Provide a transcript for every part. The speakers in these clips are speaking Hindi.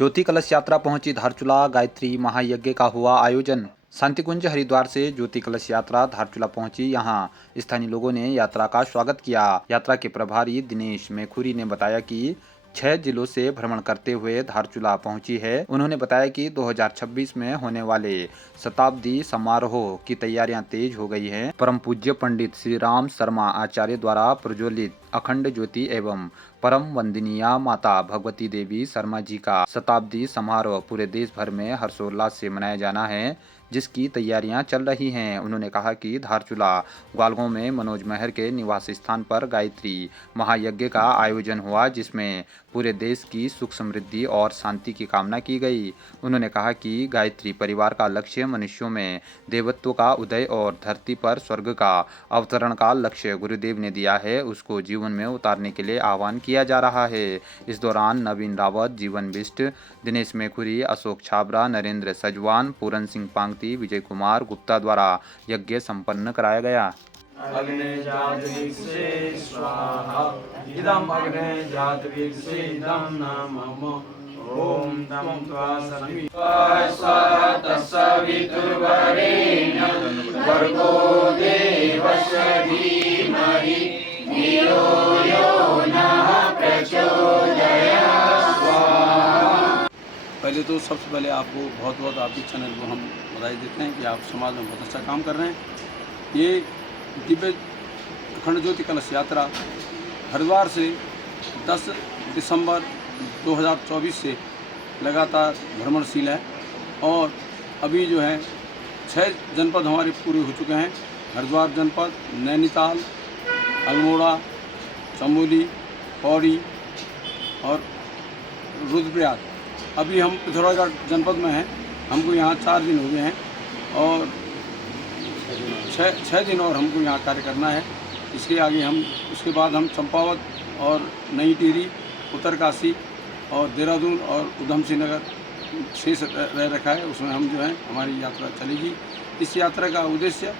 ज्योति कलश यात्रा पहुंची धारचूला, गायत्री महायज्ञ का हुआ आयोजन। शांतिकुंज हरिद्वार से ज्योति कलश यात्रा धारचूला पहुंची। यहां स्थानीय लोगों ने यात्रा का स्वागत किया। यात्रा के प्रभारी दिनेश मेखुरी ने बताया कि 6 जिलों से भ्रमण करते हुए धारचूला पहुंची है। उन्होंने बताया कि 2026 में होने वाले शताब्दी समारोह की तैयारियां तेज हो गई हैं। परम पूज्य पंडित श्री राम शर्मा आचार्य द्वारा प्रज्वलित अखंड ज्योति एवं परम वंदनीय माता भगवती देवी शर्मा जी का शताब्दी समारोह पूरे देश भर में हर्षोल्लास से मनाया जाना है, जिसकी तैयारियां चल रही हैं। उन्होंने कहा कि धारचूला ग्वालगांव में मनोज मेहर के निवास स्थान पर गायत्री महायज्ञ का आयोजन हुआ, जिसमें पूरे देश की सुख समृद्धि और शांति की कामना की गई। उन्होंने कहा कि गायत्री परिवार का लक्ष्य मनुष्यों में देवत्व का उदय और धरती पर स्वर्ग का अवतरण का लक्ष्य गुरुदेव ने दिया है, उसको जीवन में उतारने के लिए आह्वान किया जा रहा है। इस दौरान नवीन रावत, जीवन बिष्ट, दिनेश मेखुरी, अशोक छाबरा, नरेंद्र सजवान, पूरन सिंह पांगती, विजय कुमार गुप्ता द्वारा यज्ञ संपन्न कराया गया। अग्ने जातविक्षे स्वाहा इदं अग्ने जातविक्षे इदं नमः ओम तम त्वा सवितुर्वरेण्यं भर्गो देवस्य धीमहि धियो यो नः प्रचोदयात् स्वाहा। पहले तो सबसे पहले आपको बहुत आपके चैनल को हम बधाई देते हैं कि आप समाज में बहुत अच्छा काम कर रहे हैं। ये दिव्य अखंड ज्योति कलश यात्रा हरिद्वार से 10 दिसंबर 2024 से लगातार भ्रमणशील है और अभी जो है 6 जनपद हमारे पूरे हो चुके हैं। हरिद्वार जनपद, नैनीताल, अल्मोड़ा, चमोली, पौड़ी और रुद्रप्रयाग। अभी हम पिथौरागढ़ जनपद में हैं। हमको यहाँ 4 दिन हो गए हैं और 6 दिन और हमको यहाँ कार्य करना है। इसके आगे उसके बाद हम चंपावत और नई टिहरी, उत्तरकाशी और देहरादून और उधम सिंह नगर शेष रह रखा है, उसमें हम जो है हमारी यात्रा चलेगी। इस यात्रा का उद्देश्य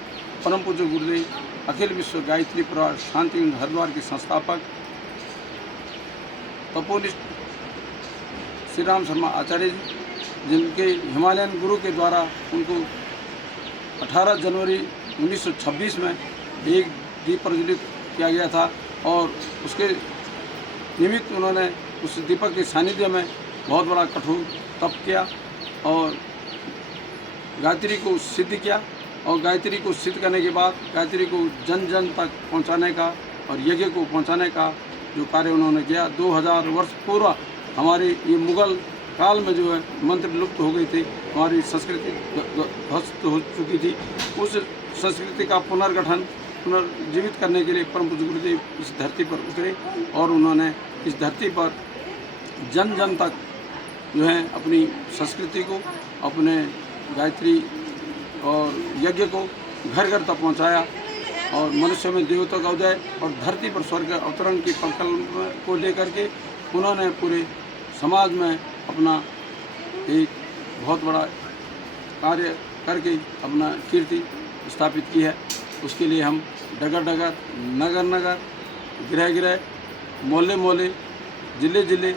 परम पूज्य गुरुदेव अखिल विश्व गायत्री परिवार शांतिकुंज हरिद्वार के संस्थापक तपोनिष्ठ श्री राम शर्मा आचार्य जी, जिनके हिमालयन गुरु के द्वारा उनको 18 जनवरी 1926 में एक दीप प्रज्वलित किया गया था और उसके निमित्त उन्होंने उस दीपक के सानिध्य में बहुत बड़ा कठोर तप किया और गायत्री को सिद्ध किया। और गायत्री को सिद्ध करने के बाद गायत्री को जन जन तक पहुंचाने का और यज्ञ को पहुंचाने का जो कार्य उन्होंने किया। 2000 वर्ष पूर्व हमारे ये मुगल काल में जो है मंत्र लुप्त हो गई थी, हमारी संस्कृति ध्वस्त हो चुकी थी। उस संस्कृति का पुनर्जीवित करने के लिए परम पूज्य गुरुदेव इस धरती पर उतरे और उन्होंने इस धरती पर जन जन तक जो है अपनी संस्कृति को, अपने गायत्री और यज्ञ को घर घर तक पहुंचाया और मनुष्य में देवता का उदय और धरती पर स्वर्ग अवतरण की परिकल्पना को लेकर के उन्होंने पूरे समाज में अपना एक बहुत बड़ा कार्य करके अपना कीर्ति स्थापित की है। उसके लिए हम डगर डगर, नगर नगर, गृह गृह, मोहल्ले मोहल्ले, जिले जिले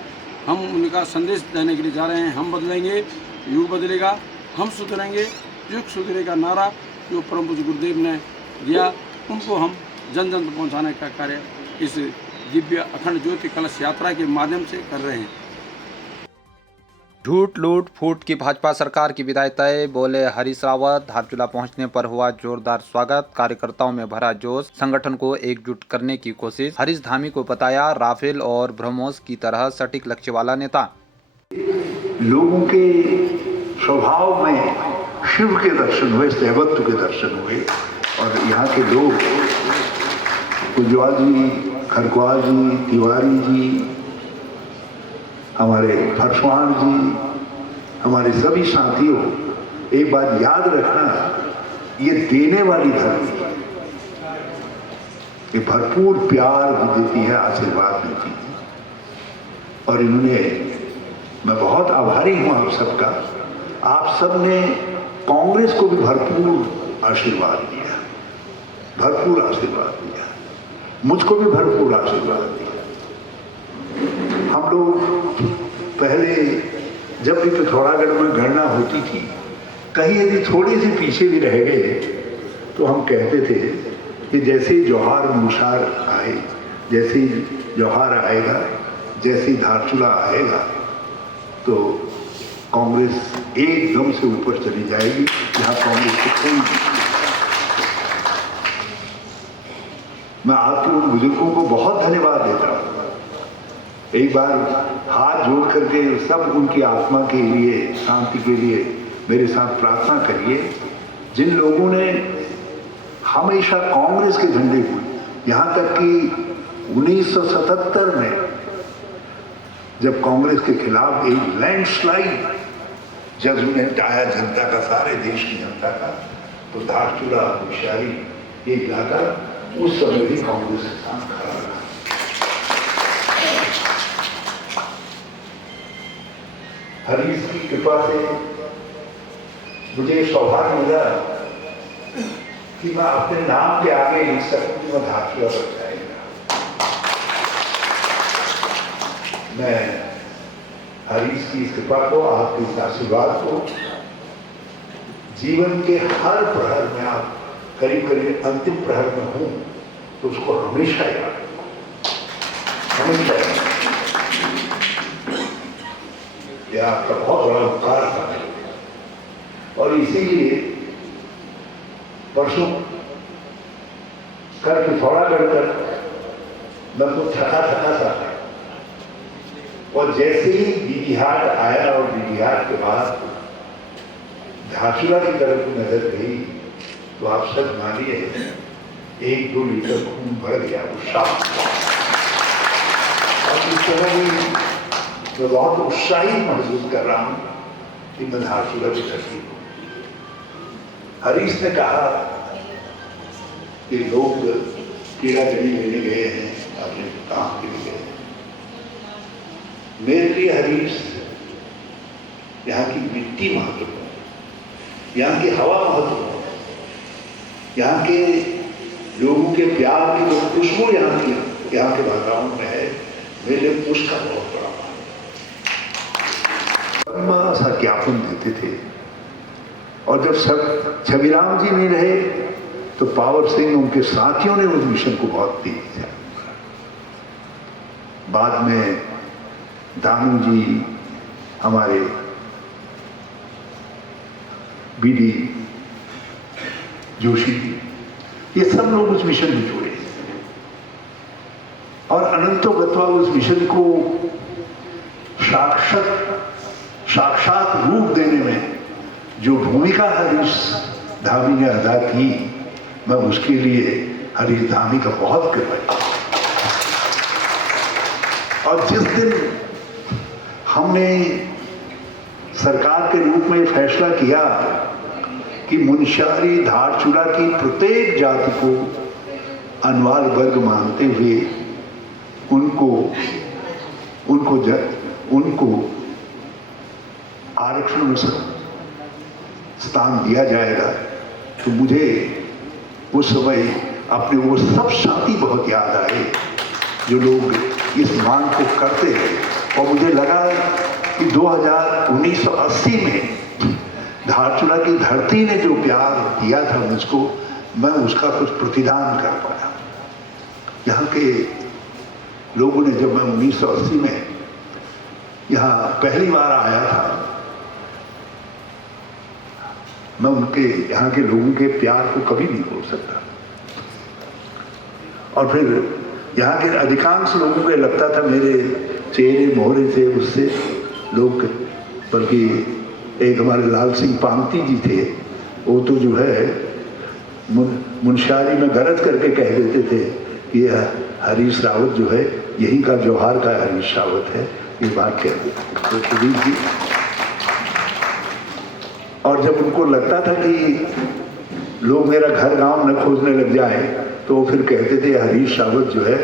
हम उनका संदेश देने के लिए जा रहे हैं। हम बदलेंगे, युग बदलेगा, हम सुधरेंगे, युग सुधरेगा नारा जो परम पूज्य गुरुदेव ने दिया, उनको हम जन जन तक पहुँचाने का कार्य इस दिव्य अखंड ज्योति कलश यात्रा के माध्यम से कर रहे हैं। झूठ लूट फूट की भाजपा सरकार की विदाई तय, बोले हरीश रावत। धारचूला पहुंचने पर हुआ जोरदार स्वागत, कार्यकर्ताओं में भरा जोश, संगठन को एकजुट करने की कोशिश। हरीश धामी को बताया राफेल और ब्रह्मोस की तरह सटीक लक्ष्य वाला नेता। लोगों के स्वभाव में शिव के दर्शन हुए, दैवत्व के दर्शन हुए और यहाँ के लोग उज्ज्वल जी, खरगवाल जी, तिवारी जी, हमारे फरसवान जी, हमारे सभी साथियों, एक बात याद रखना, ये देने वाली धरती है, ये भरपूर प्यार भी देती है, आशीर्वाद देती है और इन्होंने, मैं बहुत आभारी हूँ आप सबका। आप सब ने कांग्रेस को भी भरपूर आशीर्वाद दिया, भरपूर आशीर्वाद दिया, मुझको भी भरपूर आशीर्वाद दिया। हम लोग पहले जब भी पिथौरागढ़ में गणना होती थी, कहीं यदि थोड़े से पीछे भी रह गए तो हम कहते थे कि जैसे ही जौहार मूसार आए, जैसे ही जौहार आएगा, जैसे ही धारचूला आएगा तो कांग्रेस एकदम से ऊपर चली जाएगी, जहाँ कांग्रेस को कोई नहीं। मैं आपके उन बुजुर्गों को बहुत धन्यवाद देता हूँ। एक बार हाथ जोड़ करके सब उनकी आत्मा के लिए, शांति के लिए मेरे साथ प्रार्थना करिए। जिन लोगों ने हमेशा कांग्रेस के झंडे को, यहाँ तक कि 1977 में जब कांग्रेस के खिलाफ एक लैंडस्लाइड जजमेंट आया जनता का, सारे देश की जनता का, तो धारचूला, होशियारी, ये इलाका उस समय भी कांग्रेस के साथ खड़ा रहा। हरीश की कृपा से मुझे सौभाग्य मिला कि मैं अपने नाम के आगे लिख सकूं कि मैं धारचूला बन जाएगा। मैं हरीश की इस कृपा को, आपके इस आशीर्वाद को जीवन के हर प्रहर में, आप करीब करीब अंतिम प्रहर में हूं तो उसको हमेशा याद, हमेशा याद। यह आपका बहुत बड़ा उपकार था और इसीलिए परसों कल पिथौरागढ़ तक मैं तो थका सा था और जैसे ही बीबीहाट आया और बीबीहाट के बाद धारचूला की तरफ नजर गई तो आप सब मानिए 1-2 लीटर खून बढ़ गया उत्साह। और इस तरह भी मैं बहुत उत्साहित महसूस कर रहा हूं कि मैं धारचूला की धरती हूं। हरीश ने कहा कि लोग कीड़ा जड़ी लेने गए हैं, अपने काम के लिए गए। मेरे लिए हरीश यहाँ की मिट्टी महत्वपूर्ण, यहाँ की हवा महत्वपूर्ण, यहाँ के लोगों के प्यार की जो खुशबू यहाँ के वातावरण में है, मेरे लिए उसका बहुत बड़ा सा ज्ञापन देते थे। और जब सब छविराम जी नहीं रहे तो पावर सिंह, उनके साथियों ने उस मिशन को बहुत तेज किया। बाद में दानू जी, हमारे बीडी जोशी जी, ये सब लोग उस मिशन में जुड़े और अनंतो गत्वा उस मिशन को साक्षात रूप देने में जो भूमिका हरीश धामी ने अदा की, मैं उसके लिए हरीश धामी का बहुत कृतज्ञ। और जिस दिन हमने सरकार के रूप में फैसला किया कि मुनस्यारी धारचूला की प्रत्येक जाति को अनवाल वर्ग मानते हुए उनको आरक्षण में स्थान दिया जाएगा, तो मुझे उस समय अपने वो सब साथी बहुत याद आए जो लोग इस मांग को करते हैं। और मुझे लगा कि 1980 में धारचूला की धरती ने जो प्यार दिया था मुझको, मैं उसका कुछ प्रतिदान कर पाया। यहाँ के लोगों ने, जब मैं 1980 में यहाँ पहली बार आया था, मैं उनके, यहाँ के लोगों के प्यार को कभी नहीं भूल सकता। और फिर यहाँ के अधिकांश लोगों को लगता था मेरे चेहरे मोहरे थे उससे लोग, बल्कि एक हमारे लाल सिंह पामती जी थे, वो तो जो है मुनस्यारी में गरज करके कह देते थे कि हरीश रावत जो है यही का जौहार का हरीश रावत है, ये बात कह देते थे। और जब उनको लगता था कि लोग मेरा घर गांव न खोजने लग जाए तो वो फिर कहते थे हरीश रावत जो है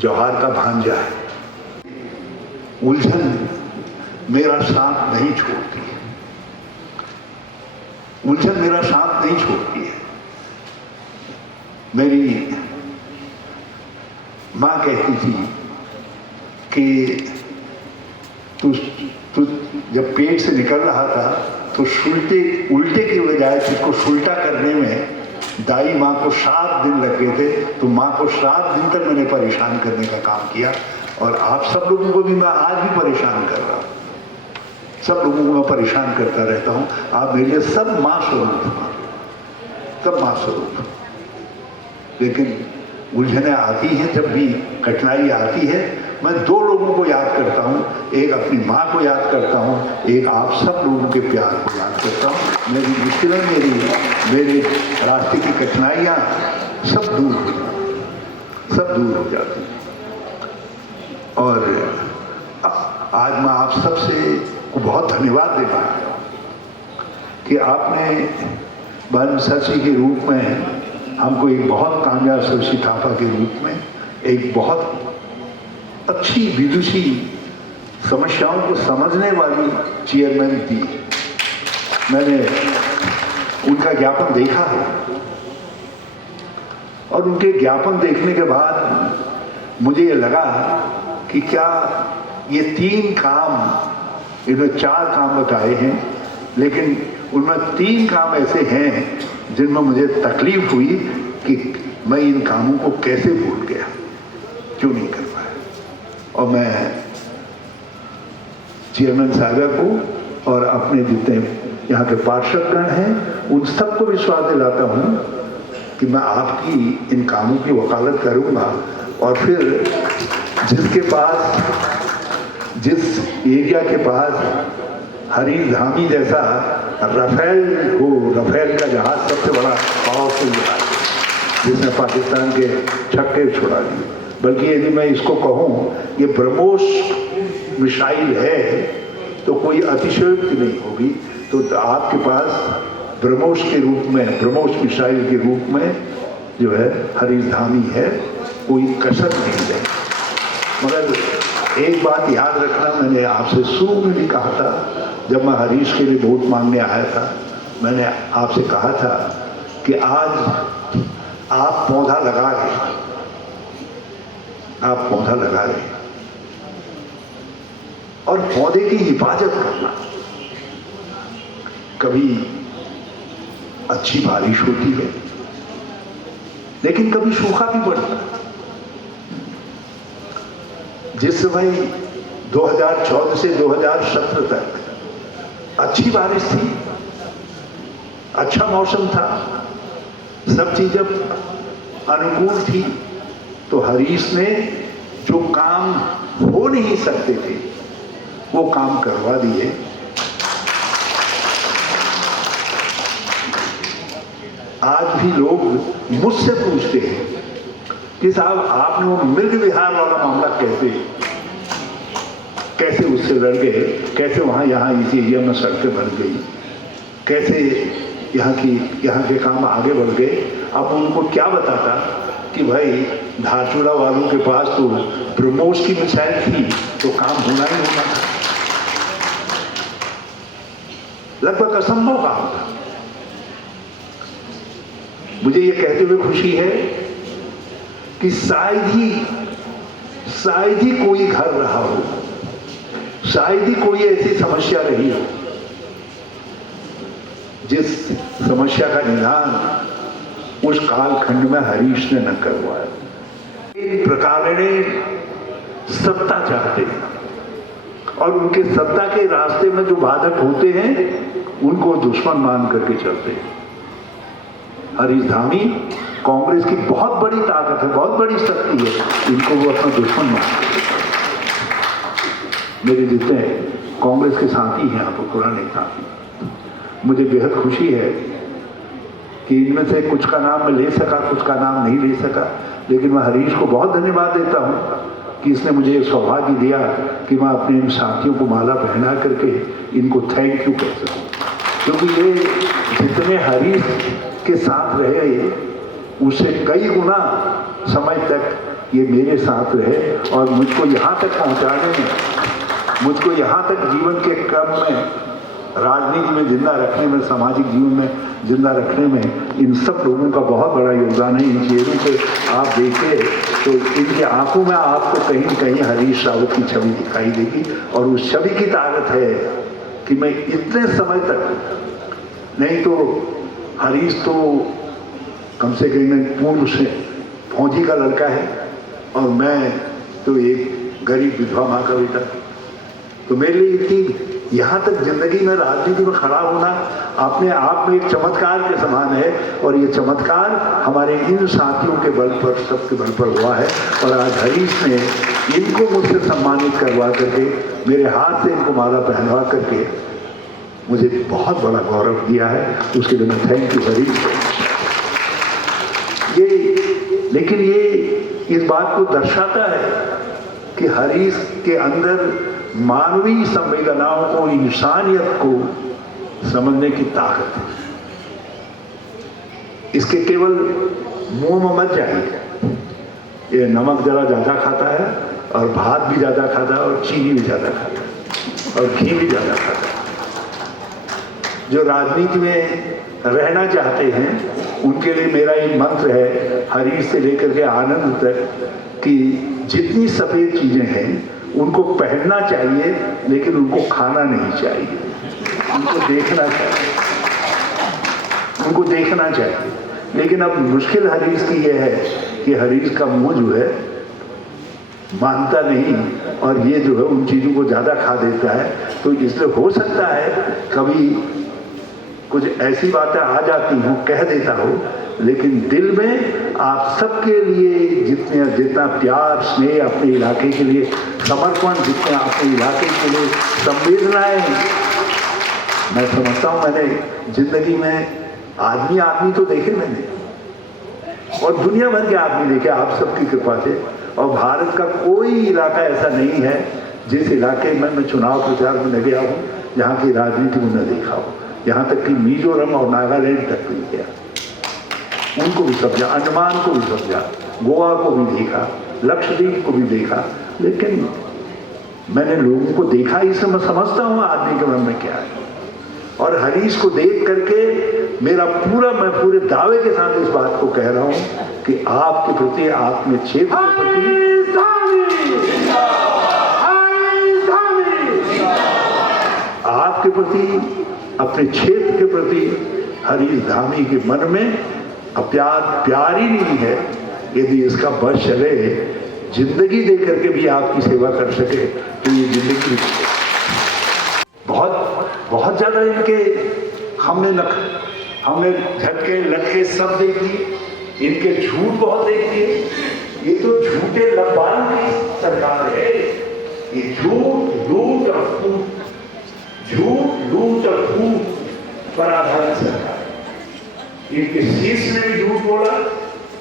जौहार का भांजा है। उलझन मेरा साथ नहीं छोड़ती है, उलझन मेरा साथ नहीं छोड़ती है। मेरी माँ कहती थी कि जब पेट से निकल रहा था तो उल्टे की बजाय उसको सुल्टा करने में दाई माँ को 7 दिन लग गए थे। तो माँ को 7 दिन तक मैंने परेशान करने का काम किया, और आप सब लोगों को भी मैं आज भी परेशान कर रहा हूँ, सब लोगों को मैं परेशान करता रहता हूँ। आप मेरे लिए सब माँ स्वरूप, सब माँ स्वरूप। लेकिन उलझने आती हैं, जब भी कठिनाई आती है, मैं 2 लोगों को याद करता हूँ, एक अपनी माँ को याद करता हूँ, एक आप सब लोगों के प्यार को याद करता हूँ। मेरी मुश्किलें, मेरे रास्ते की कठिनाइयाँ सब दूर हो जाती हैं। और आज मैं आप सबसे को बहुत धन्यवाद देना चाहता हूँ कि आपने बहन सची के रूप में हमको एक बहुत कामयाब संस्थापक के रूप में एक बहुत अच्छी विदुषी, समस्याओं को समझने वाली चेयरमैन दी। मैंने उनका ज्ञापन देखा है, और उनके ज्ञापन देखने के बाद मुझे ये लगा कि क्या ये 3 काम, इन्होंने 4 काम बताए हैं, लेकिन उनमें 3 काम ऐसे हैं जिनमें मुझे तकलीफ हुई कि मैं इन कामों को कैसे भूल गया, क्यों नहीं कर पाया। और मैं चेयरमैन साहब को और अपने जितने यहाँ के पार्षदगण हैं उन सबको विश्वास दिलाता हूँ कि मैं आपकी इन कामों की वकालत करूँगा। और फिर जिस एरिया के पास हरीश धामी जैसा रफेल का जहाज, सबसे बड़ा पावरफुल जहाज, जिसने पाकिस्तान के छक्के छोड़ा दिए, बल्कि यदि मैं इसको कहूँ ये ब्रह्मोस मिसाइल है तो कोई अतिशयोक्ति नहीं होगी। तो आपके पास ब्रह्मोस के रूप में, ब्रह्मोस मिसाइल के रूप में जो है हरीश धामी है, कोई कसर नहीं है। मगर एक बात याद रखना, मैंने आपसे शुरू में भी कहा था, जब मैं हरीश के लिए वोट मांगने आया था, मैंने आपसे कहा था कि आज आप पौधा लगा रहे, आप पौधा लगा रहे, और पौधे की हिफाजत करना। कभी अच्छी बारिश होती है, लेकिन कभी सूखा भी पड़ता है। जिस समय 2014 से 2017 तक अच्छी बारिश थी, अच्छा मौसम था, सब चीज जब अनुकूल थी, तो हरीश ने जो काम हो नहीं सकते थे वो काम करवा दिए। आज भी लोग मुझसे पूछते हैं कि साहब आपने वो मृग विहार वाला मामला कैसे उससे लड़ गए, कैसे वहाँ यहाँ इस एरिया में सड़कें बन गई, कैसे यहाँ के काम आगे बढ़ गए। अब उनको क्या बताता कि भाई धारचूड़ा वालों के पास तो ब्रह्मोस की मिसाइल थी, तो काम होना ही होना था, लगभग असंभव काम था। मुझे ये कहते हुए खुशी है कि शायद ही कोई घर रहा हो, शायद ही कोई ऐसी समस्या रही हो जिस समस्या का निदान उस कालखंड में हरीश ने न करवाया। इन प्रकारे सत्ता चाहते हैं, और उनके सत्ता के रास्ते में जो बाधक होते हैं उनको दुश्मन मान करके चलते हैं। हरीश धामी कांग्रेस की बहुत बड़ी ताकत है, बहुत बड़ी शक्ति है, इनको वो अपना दुश्मन मानते हैं। मेरे जितने कांग्रेस के साथी हैं, आपको पुराने साथी, मुझे बेहद खुशी है कि इनमें से कुछ का नाम मैं ले सका, कुछ का नाम नहीं ले सका, लेकिन मैं हरीश को बहुत धन्यवाद देता हूँ कि इसने मुझे सौभाग्य दिया कि मैं अपने इन साथियों को माला पहना करके इनको थैंक यू कह सकूँ। क्योंकि ये जितने हरीश के साथ रहे उससे कई गुना समय तक ये मेरे साथ रहे, और मुझको यहाँ तक पहुँचाने में, मुझको यहाँ तक जीवन के क्रम में, राजनीति में जिंदा रखने में, सामाजिक जीवन में जिंदा रखने में इन सब लोगों का बहुत बड़ा योगदान है। इन चेहरों पे आप देखें तो इनकी आंखों में आपको कहीं न कहीं हरीश रावत की छवि दिखाई देगी, और उस छवि की ताकत है कि मैं इतने समय तक, नहीं तो हरीश तो कम से कम पूर्व से फौजी का लड़का है और मैं तो एक गरीब विधवा माँ का बेटा, तो मेरे लिए इतनी यहाँ तक जिंदगी में राजनीति में खड़ा होना अपने आप में एक चमत्कार के समान है। और ये चमत्कार हमारे इन साथियों के बल पर, सबके बल पर हुआ है। और आज हरीश ने इनको मुझसे सम्मानित करवा करके, मेरे हाथ से इनको माला पहनवा करके मुझे बहुत बड़ा गौरव दिया है, उसके लिए मैं थैंक यू हरीश। लेकिन ये इस बात को दर्शाता है कि हरीश के अंदर मानवीय संवेदनाओं को, इंसानियत को समझने की ताकत है। इसके केवल मुंह में मत जाइए, ये नमक जरा ज़्यादा खाता है और भात भी ज़्यादा खाता है और चीनी भी ज़्यादा खाता है और घी भी ज़्यादा खाता है। जो राजनीति में रहना चाहते हैं उनके लिए मेरा एक मंत्र है, हरीश से लेकर के आनंद तक, कि जितनी सफ़ेद चीज़ें हैं उनको पहनना चाहिए लेकिन उनको खाना नहीं चाहिए, उनको देखना चाहिए, उनको देखना चाहिए। लेकिन अब मुश्किल हरीश की यह है कि हरीश का मुंह जो है मानता नहीं और ये जो है उन चीज़ों को ज़्यादा खा देता है। तो इसलिए हो सकता है कभी कुछ ऐसी बातें आ जाती हूँ, कह देता हूँ, लेकिन दिल में आप सबके लिए जितना प्यार, स्नेह, अपने इलाके के लिए समर्पण, जितने अपने इलाके के लिए संवेदनाएं, मैं समझता हूँ मैंने जिंदगी में आदमी तो देखे मैंने, और दुनिया भर के आदमी देखे आप सबकी कृपा से। और भारत का कोई इलाका ऐसा नहीं है जिस इलाके में मैं चुनाव प्रचार में न गया हूँ जहाँ की राजनीति को न देखा हो। यहाँ तक कि मिजोरम और नागालैंड तक भी गया, उनको भी समझा, अंडमान को भी समझा, गोवा को भी देखा, लक्षद्वीप को भी देखा, लेकिन मैंने लोगों को देखा, इसलिए मैं समझता हूँ आदमी के मन में क्या है। और हरीश को देख करके मैं पूरे दावे के साथ इस बात को कह रहा हूँ कि आपके प्रति, आपके क्षेत्र के प्रति, आपके प्रति, अपने क्षेत्र के प्रति हरीश धामी के मन में प्यार ही नहीं है। यदि इसका बस चले, जिंदगी दे करके भी आपकी सेवा कर सके तो ये जिंदगी बहुत ज्यादा इनके हमने झटके लटके सब देख लिए, इनके झूठ बहुत देख लिए। ये तो झूठे लबान की सरकार है, ये झूठ, लूट और फूट, झूठ, लूट और फूट पर आधारित सरकार है। इनके शीर्ष में भी झूठ बोला,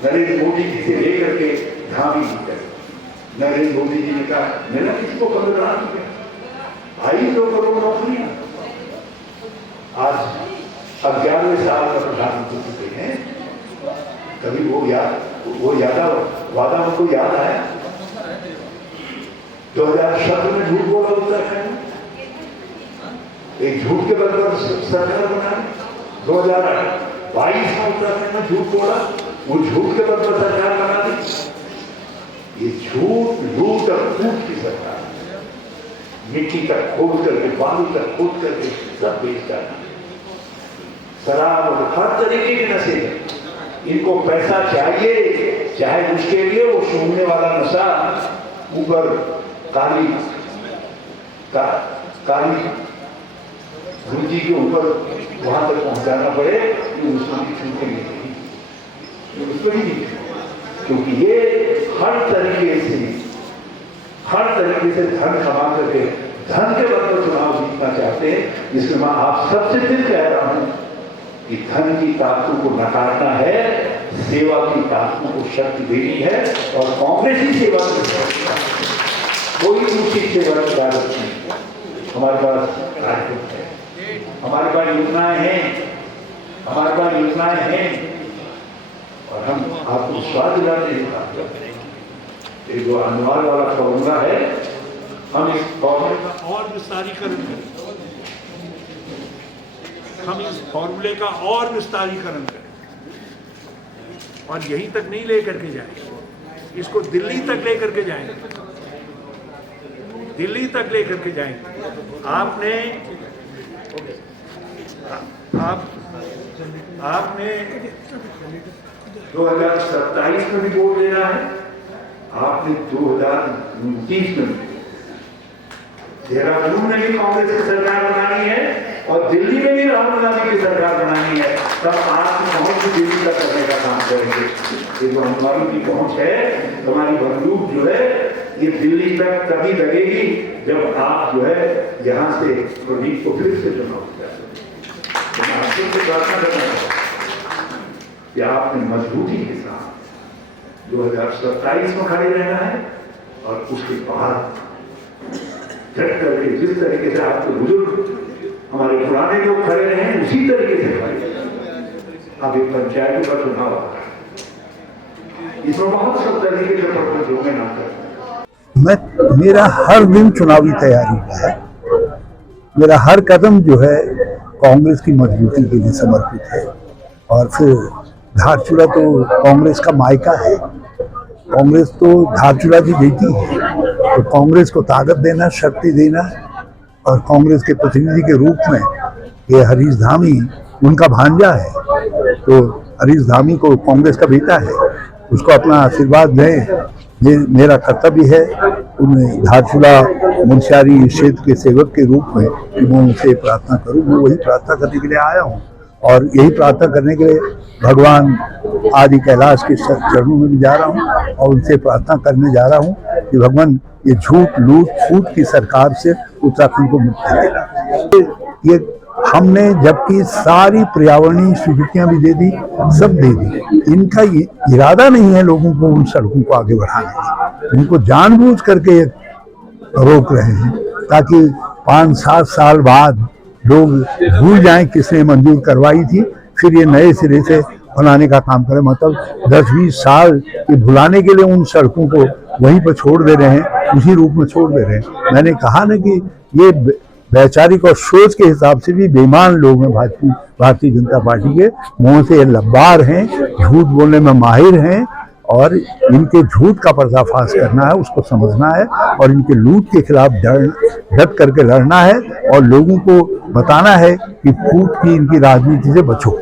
नरेंद्र मोदी जी से लेकर के धामी जी तक। नरेंद्र मोदी जी ने कहा मैंने किसको कमरदार किया, 2.5 करोड़ नौकरियां। आज 11वें साल का प्रधानमंत्री चुके हैं, कभी वो वादा हमको याद आया 2017 में झूठ बोला उत्तराखंड, एक झूठ के बल पर सरकार बनाई। 2022 में उत्तराखंड में झूठ बोला, वो झूठ के बल पर सरकार बना दी। ये झूठ, लूट और फूट की सरकार, मिट्टी तक खोद करके, बालू तक खोद करके सब बेच डाला। शराब और हर तरीके के नशे, इनको पैसा चाहिए, चाहे उसके लिए वो सूंघने वाला नशा ऊपर काली गुंजी के ऊपर वहां तक पहुंचाना पड़े कि उसको भी छूटे नहीं, उसको ही नहीं, क्योंकि ये हर तरीके से धन कमा करके धन के बल पर चुनाव जीतना चाहते हैं। इसलिए मैं आप सबसे फिर कह रहा हूं कि धन की ताकतों को नकारना है, सेवा की ताकतों को शक्ति देनी है। और कांग्रेस ही सेवा कोई दूसरी सेवा की ताकत नहीं। हमारे पास कार्यक्रम है, हमारे पास योजनाएं हैं, और हम आपको विश्वास दिलाते हैं। ये जो अनुवाद वाला फॉर्मूला है, हम इस फॉर्मूले का और विस्तारीकरण करें, हम इस फॉर्मूले का और विस्तारीकरण करें और यहीं तक नहीं लेकर के जाएंगे, इसको दिल्ली तक लेकर के जाएंगे, दिल्ली तक लेकर के जाएंगे। आपने आपने 2027 में भी वोट देना है, आपने 2029 में देहरादून में भी कांग्रेस की सरकार बनानी है और दिल्ली में भी राहुल गांधी की सरकार बनानी है, तब आप पहुंच दिल्ली तक करने का काम करेंगे। ये जो हमारी की पहुंच है, हमारी बंदूक जो है ये दिल्ली तक तभी लगेगी जब आप जो है यहाँ से प्रदीप को फिर से चुनाव किया। मैं आपसे प्रार्थना करना चाहता हूं कि आपने मजबूती के साथ 2027 में खड़े रहना है और उसके बाद झट करके जिस तरीके से आपके बुजुर्ग हमारे पुराने लोग खड़े रहे हैं उसी तरीके से खड़े। अब एक पंचायतों का चुनाव आ रहा है, इसमें बहुत सब तरीके से प्रतियोगी ना कर। मेरा हर दिन चुनावी तैयारी का है। मेरा हर कदम जो है कांग्रेस की मजबूती के लिए समर्पित है। और फिर धारचूला तो कांग्रेस का मायका है, कांग्रेस तो धारचूला की बेटी है, तो कांग्रेस को ताकत देना, शक्ति देना, और कांग्रेस के प्रतिनिधि के रूप में ये हरीश धामी उनका भांजा है, तो हरीश धामी को कांग्रेस का बेटा है, उसको अपना आशीर्वाद दें, ये मेरा कर्तव्य है। उन्हें धारचूला मुंशियारी क्षेत्र के सेवक के रूप में कि मैं उनसे प्रार्थना करूं, मैं वही प्रार्थना करने के लिए आया हूं और यही प्रार्थना करने के लिए भगवान आदि कैलाश के चरणों में भी जा रहा हूं और उनसे प्रार्थना करने जा रहा हूं कि भगवान ये झूठ लूट फूट की सरकार से उत्तराखंड को मुक्ति देना। ये हमने जबकि सारी पर्यावरणीय स्वीकृतियां भी दे दी, सब दे दी, इनका ये इरादा नहीं है लोगों को उन सड़कों को आगे बढ़ाने की, उनको जानबूझ करके रोक रहे हैं ताकि 5-7 साल बाद लोग भूल जाएं किसने मंजूर करवाई थी, फिर ये नए सिरे से बनाने का काम करें। मतलब 10-20 साल ये भुलाने के लिए उन सड़कों को वहीं पर छोड़ दे रहे हैं, उसी रूप में छोड़ दे रहे हैं। मैंने कहा ना कि ये वैचारिक और सोच के हिसाब से भी बेईमान लोग हैं भारतीय जनता पार्टी के, मुंह से लब्बार हैं, झूठ बोलने में माहिर हैं और इनके झूठ का पर्दाफाश करना है, उसको समझना है और इनके लूट के खिलाफ डट करके लड़ना है और लोगों को बताना है कि फूट की इनकी राजनीति से बचो।